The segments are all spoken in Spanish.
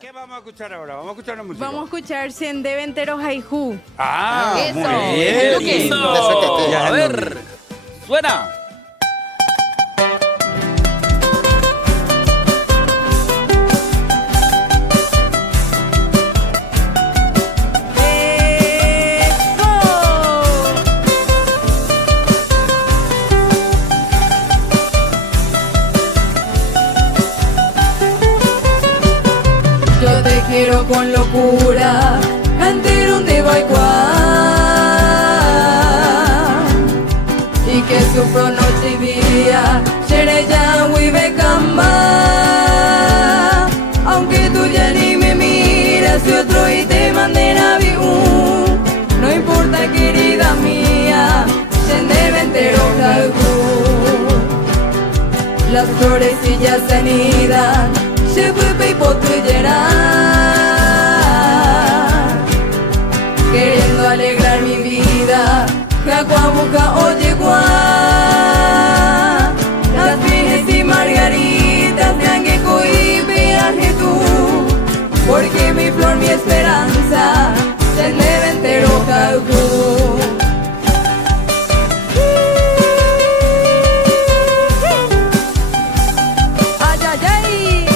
¿Qué vamos a escuchar ahora? Vamos a escuchar una música. Vamos a escuchar Sende Ventero Haihu. Muy Eso. bien. Eso. Ya A no. ver, suena. Yo te quiero con locura, canter de Baikua, y que sufro noche y día, Shereya Wibekamba. Aunque tú ya ni me miras y otro y te manden a Biú, no importa querida mía, Shende Ventero Haihu. Las florecillas se anidan, se vuelve y queriendo alegrar mi vida, Jacuabuca oye guá. Las pines y margaritas de Angueco y viaje tú, porque mi flor, mi esperanza, Shende Ventero Haihu. Ay, ay, ay.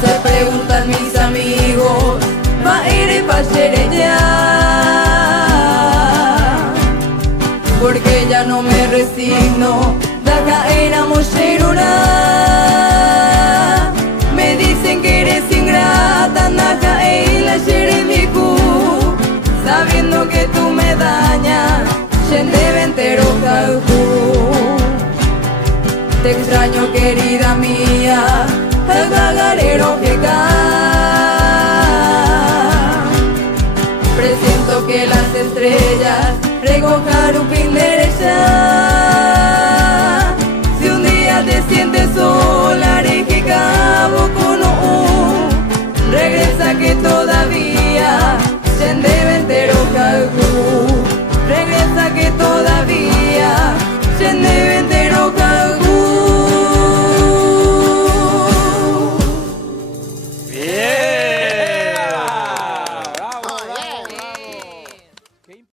Se preguntan mis amigos, va ir y pa' Shereya, porque ya no me resigno, daja era mocheruna. Me dicen que eres ingrata, daja e la Sheremiku, sabiendo que tú me dañas, Shende Ventero Haihu. Te extraño querida mía,